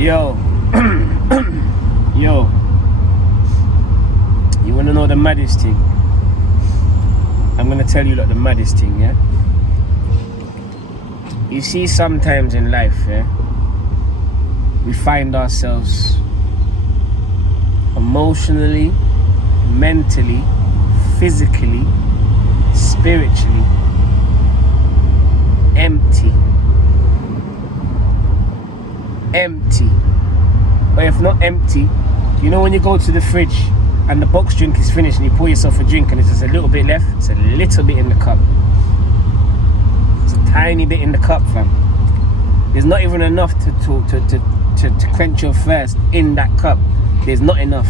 Yo, yo, you wanna know the maddest thing? I'm gonna tell you like the maddest thing, yeah? You see, sometimes in life, yeah, we find ourselves emotionally, mentally, physically, spiritually empty. Or if not empty, you know when you go to the fridge and the box drink is finished and you pour yourself a drink and there's just a little bit left, it's a little bit in the cup. It's a tiny bit in the cup, fam. There's not even enough to quench your thirst in that cup. There's not enough.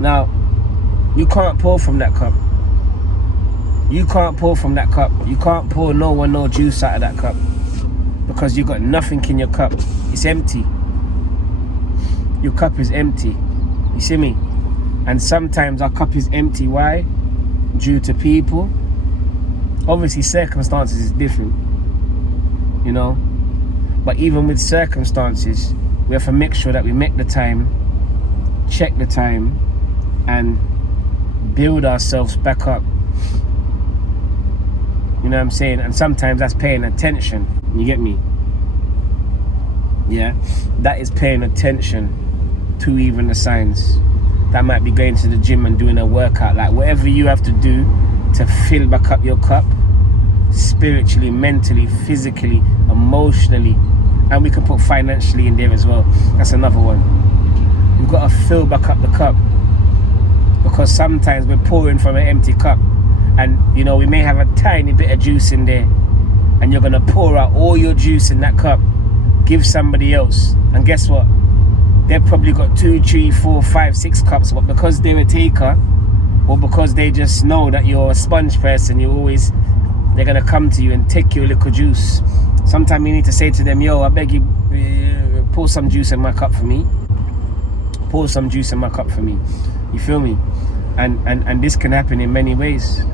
Now, you can't pour from that cup. You can't pour from that cup. You can't pour no juice out of that cup because you got nothing in your cup. It's empty. Your cup is empty. You see me? And sometimes our cup is empty. Why? Due to people. Obviously, circumstances is different, you know. But even with circumstances, we have to make sure that we make the time, check the time, and build ourselves back up. You know what I'm saying? And sometimes that's paying attention. You get me? Yeah? That is paying attention to even the signs. That might be going to the gym and doing a workout. Like whatever you have to do to fill back up your cup, spiritually, mentally, physically, emotionally, and we can put financially in there as well. That's another one. You've got to fill back up the cup, because sometimes we're pouring from an empty cup, and you know, we may have a tiny bit of juice in there, and you're gonna pour out all your juice in that cup, give somebody else, and guess what? They've probably got 2, 3, 4, 5, 6 cups, but because they're a taker, or because they just know that you're a sponge person, they're gonna come to you and take your little juice. Sometimes you need to say to them, yo, I beg you, pour some juice in my cup for me. Pour some juice in my cup for me. You feel me? And this can happen in many ways.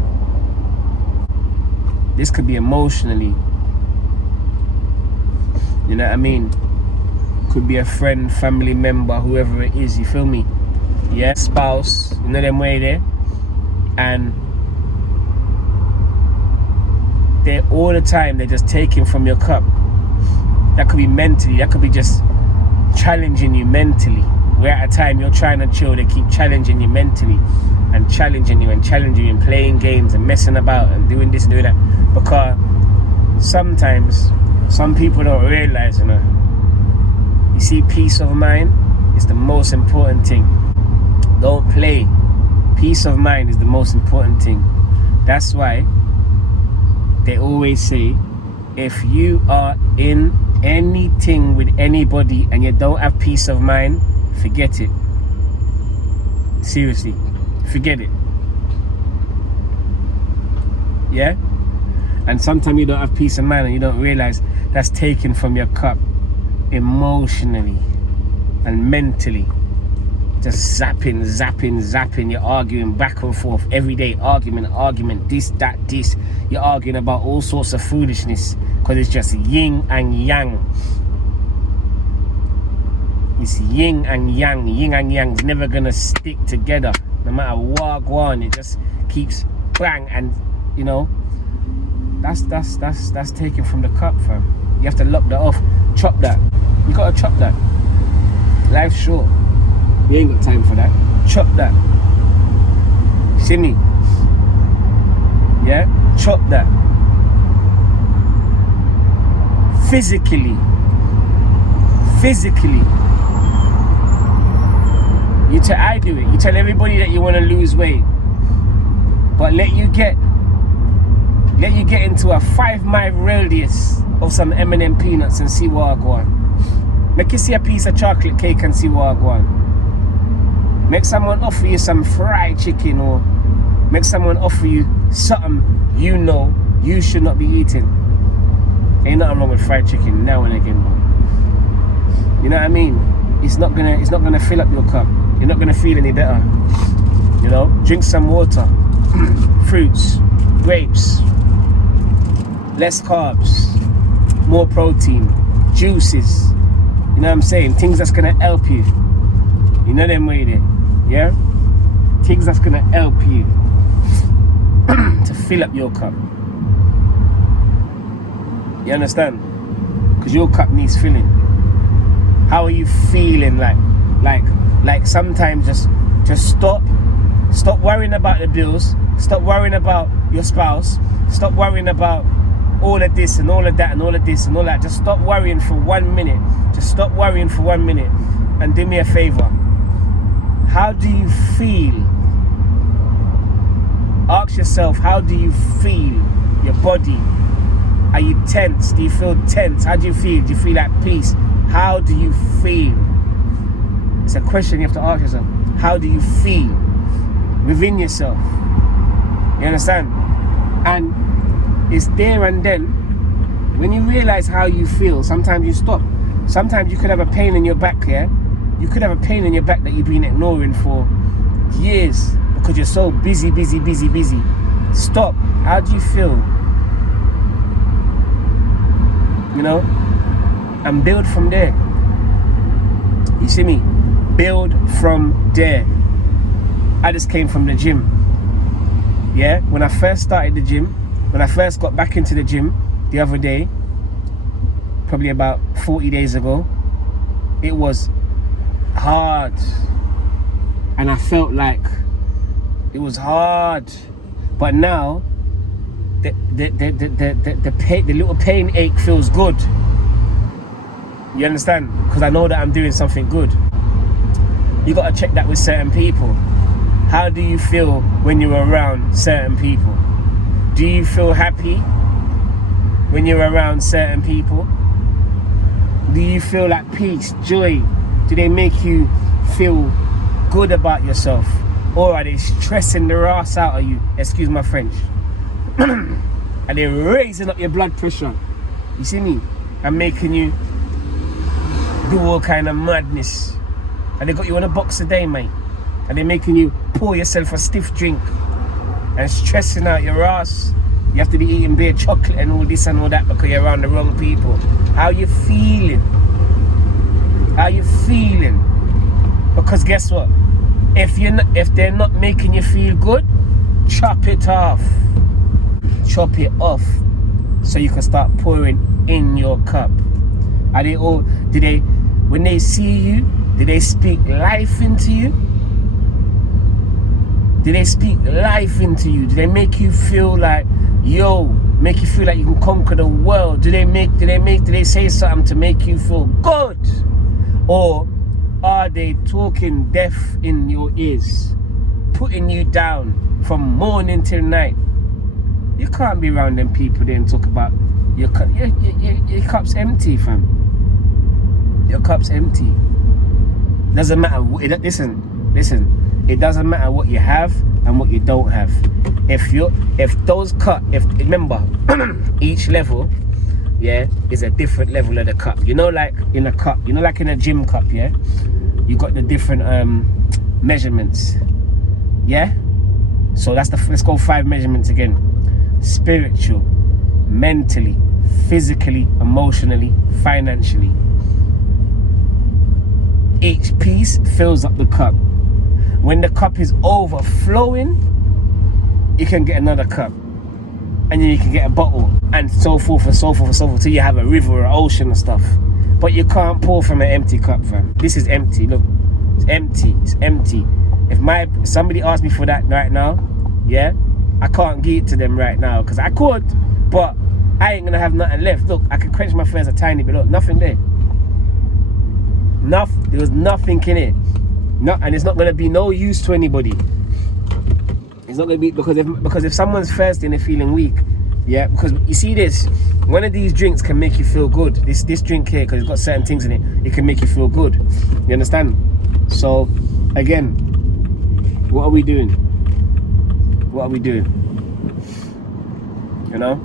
This could be emotionally. You know what I mean? Could be a friend, family member, whoever it is, you feel me? Yeah, spouse, you know them way there. And they're all the time, they're just taking from your cup. That could be mentally, that could be just challenging you mentally. Where at a time you're trying to chill, they keep challenging you mentally and challenging you and playing games and messing about and doing this and doing that. Because sometimes some people don't realize, you know, you see, peace of mind is the most important thing. Don't play. Peace of mind is the most important thing. That's why they always say, if you are in anything with anybody and you don't have peace of mind, forget it. Seriously, forget it. Yeah? And sometimes you don't have peace of mind and you don't realize that's taken from your cup emotionally and mentally. Just zapping. You're arguing back and forth every day. Argument, this, that, this. You're arguing about all sorts of foolishness because it's just yin and yang. It's yin and yang. Yin and yang's never gonna stick together. No matter what go on, it just keeps bang, and you know, that's taken from the cup, fam. You have to lock that off. Chop that. You gotta chop that. Life's short. You ain't got time for that. Chop that. See me? Yeah? Chop that. Physically. I do it. You tell everybody that you want to lose weight, but let you get into a 5-mile radius of some M&M peanuts and see what I go on. Make you see a piece of chocolate cake and see what I go on. Make someone offer you some fried chicken, or make someone offer you something you know you should not be eating. Ain't nothing wrong with fried chicken now and again. You know what I mean? It's not gonna fill up your cup. You're not gonna feel any better. You know, drink some water, fruits, grapes, less carbs, more protein, juices, You know what I'm saying? Things that's gonna help you. You know them way there, yeah? Things that's gonna help you to fill up your cup. You understand? Because your cup needs filling. How are you feeling? Like sometimes just stop worrying about the bills. Stop worrying about your spouse. Stop worrying about all of this and all of that and all of this and all that. Just stop worrying for 1 minute. Just stop worrying for 1 minute and do me a favor. How do you feel? Ask yourself, how do you feel? Your body. Are you tense? Do you feel tense? How do you feel? Do you feel at peace? How do you feel? It's a question you have to ask yourself. How do you feel within yourself? You understand? And it's there and then, when you realize how you feel, sometimes you stop. Sometimes you could have a pain in your back, yeah? You could have a pain in your back that you've been ignoring for years because you're so busy. Stop. How do you feel? You know? And build from there. You see me? Build from there. I just came from the gym. Yeah? When I first started the gym, when I first got back into the gym the other day, probably about 40 days ago, it was hard. And I felt like it was hard. But now, the little pain ache feels good. You understand? Because I know that I'm doing something good. You got to check that with certain people. How do you feel when you're around certain people? Do you feel happy when you're around certain people? Do you feel like peace, joy? Do they make you feel good about yourself? Or are they stressing the ass out of you? Excuse my French. Are they raising up your blood pressure? You see me? And making you do all kind of madness. And they got you on a box a day, mate. And they making you pour yourself a stiff drink and stressing out your ass. You have to be eating beer, chocolate and all this and all that because you're around the wrong people. How you feeling? How you feeling? Because guess what? If they're not making you feel good, chop it off. Chop it off so you can start pouring in your cup. Are they all, when they see you, do they speak life into you? Do they speak life into you? Do they make you feel like, make you feel like you can conquer the world? Do they say something to make you feel good? Or are they talking death in your ears, putting you down from morning till night? You can't be around them people there and talk about your cup's empty, fam. Your cup's empty. Doesn't matter. Listen. It doesn't matter what you have and what you don't have. Remember, each level, yeah, is a different level of the cup. You know, like in a cup, like in a gym cup, yeah, you got the different measurements, yeah. So let's go 5 measurements again: spiritual, mentally, physically, emotionally, financially. Each piece fills up the cup. When the cup is overflowing, you can get another cup. And then you can get a bottle, and so forth and so forth and so forth, till you have a river or an ocean and stuff. But you can't pour from an empty cup, fam. This is empty, look. It's empty, it's empty. If somebody asked me for that right now, yeah, I can't give it to them right now, because I could, but I ain't gonna have nothing left. Look, I can quench my thirst a tiny bit, look, nothing there. There was nothing in it. And it's not going to be no use to anybody. It's not going to be, because if someone's thirsty and they're feeling weak, yeah, because you see this, one of these drinks can make you feel good. This drink here, because it's got certain things in it, it can make you feel good. You understand? So, again, what are we doing? What are we doing? You know?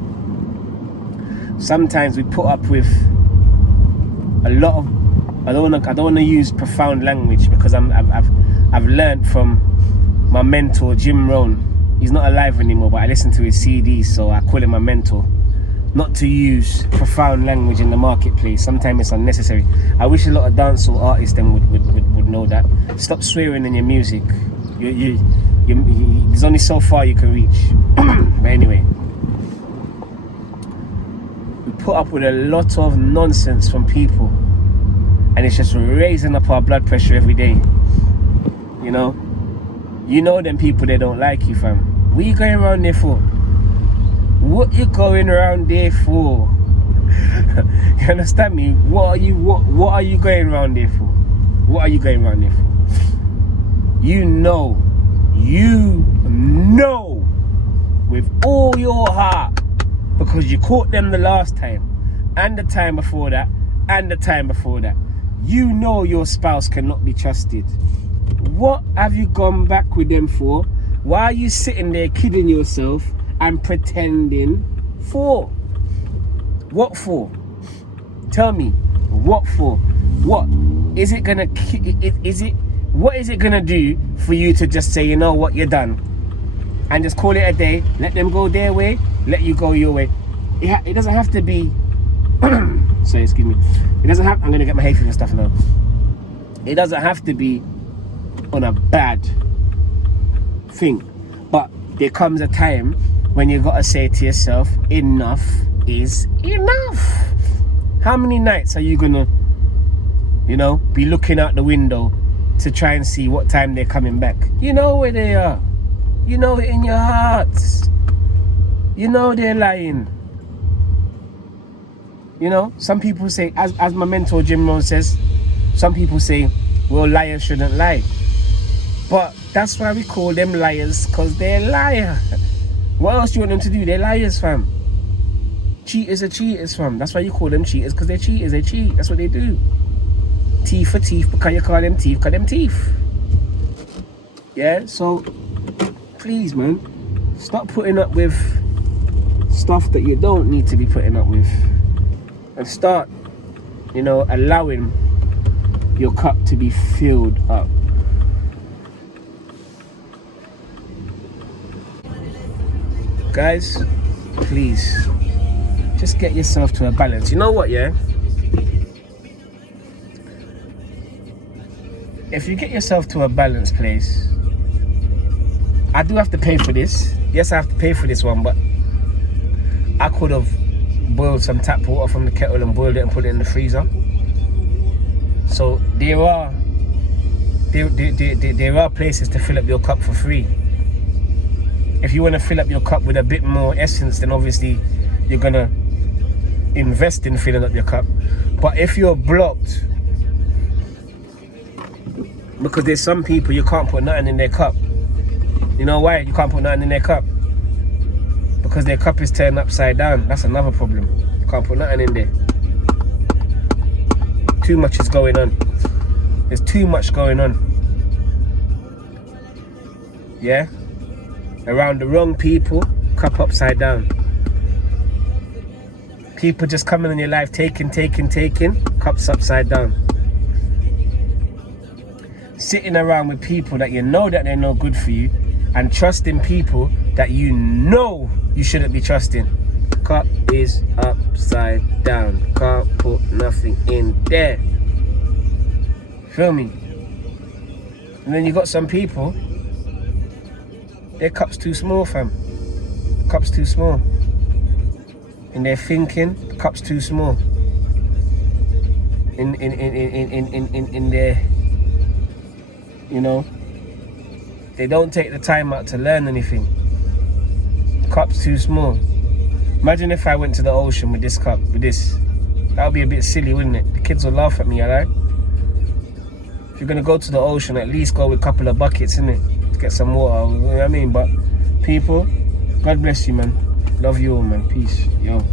Sometimes we put up with a lot of, I don't want to use profound language, because I've learned from my mentor Jim Rohn. He's not alive anymore, but I listen to his CDs, so I call him my mentor. not to use profound language in the marketplace. Sometimes it's unnecessary. I wish a lot of dancehall artists then would know that. Stop swearing in your music. There's only so far you can reach. But anyway, we put up with a lot of nonsense from people, and it's just raising up our blood pressure every day. You know them people, they don't like you, fam. What you going around there for? What you going around there for? You understand me? What are you going around there for? What are you going around there for? You know with all your heart, because you caught them the last time, and the time before that, and the time before that. You know your spouse cannot be trusted. What have you gone back with them for? Why are you sitting there kidding yourself and pretending for? What for? Tell me, what for? What is it gonna do for you to just say, you know what, you're done, and just call it a day, let them go their way, let you go your way? It doesn't have to be sorry, excuse me. It doesn't have, I'm gonna get my hay fever stuff now. It doesn't have to be on a bad thing, but there comes a time when you gotta say to yourself, enough is enough. How many nights are you gonna, be looking out the window to try and see what time they're coming back? You know where they are. You know it in your hearts. You know they're lying. Some people say, as my mentor Jim Rohn says, some people say, well, liars shouldn't lie. But that's why we call them liars, because they're liar. What else do you want them to do? They're liars, fam. Cheaters are cheaters, fam. That's why you call them cheaters, because they're cheaters. They cheat. That's what they do. Teeth for teeth, because you call them teeth, because them teeth. Yeah, so please, man, stop putting up with stuff that you don't need to be putting up with, and start, allowing your cup to be filled up. Guys, please, just get yourself to a balance. You know what, yeah? If you get yourself to a balanced place, I do have to pay for this. Yes, I have to pay for this one, but I could have boiled some tap water from the kettle and boiled it and put it in the freezer. So there are places to fill up your cup for free. If you want to fill up your cup with a bit more essence, then obviously you're gonna invest in filling up your cup. But if you're blocked, because there's some people you can't put nothing in their cup. You know why you can't put nothing in their cup? Because their cup is turned upside down. That's another problem. You can't put nothing in there. Too much is going on. There's too much going on. Yeah? Around the wrong people, cup upside down. People just coming in your life, taking, cups upside down. Sitting around with people that you know that they're no good for you, and trusting people that you know you shouldn't be trusting. Cup is upside down. Can't put nothing in there. Feel me? And then you got some people, their cup's too small, fam. Cup's too small. In their thinking, the cup's too small. In their, they don't take the time out to learn anything. Cup's too small. Imagine if I went to the ocean with this cup, with this. That would be a bit silly, wouldn't it? The kids will laugh at me, alright? If you're gonna go to the ocean, at least go with a couple of buckets, innit? To get some water, you know what I mean? But people, God bless you, man. Love you all, man. Peace. Yo.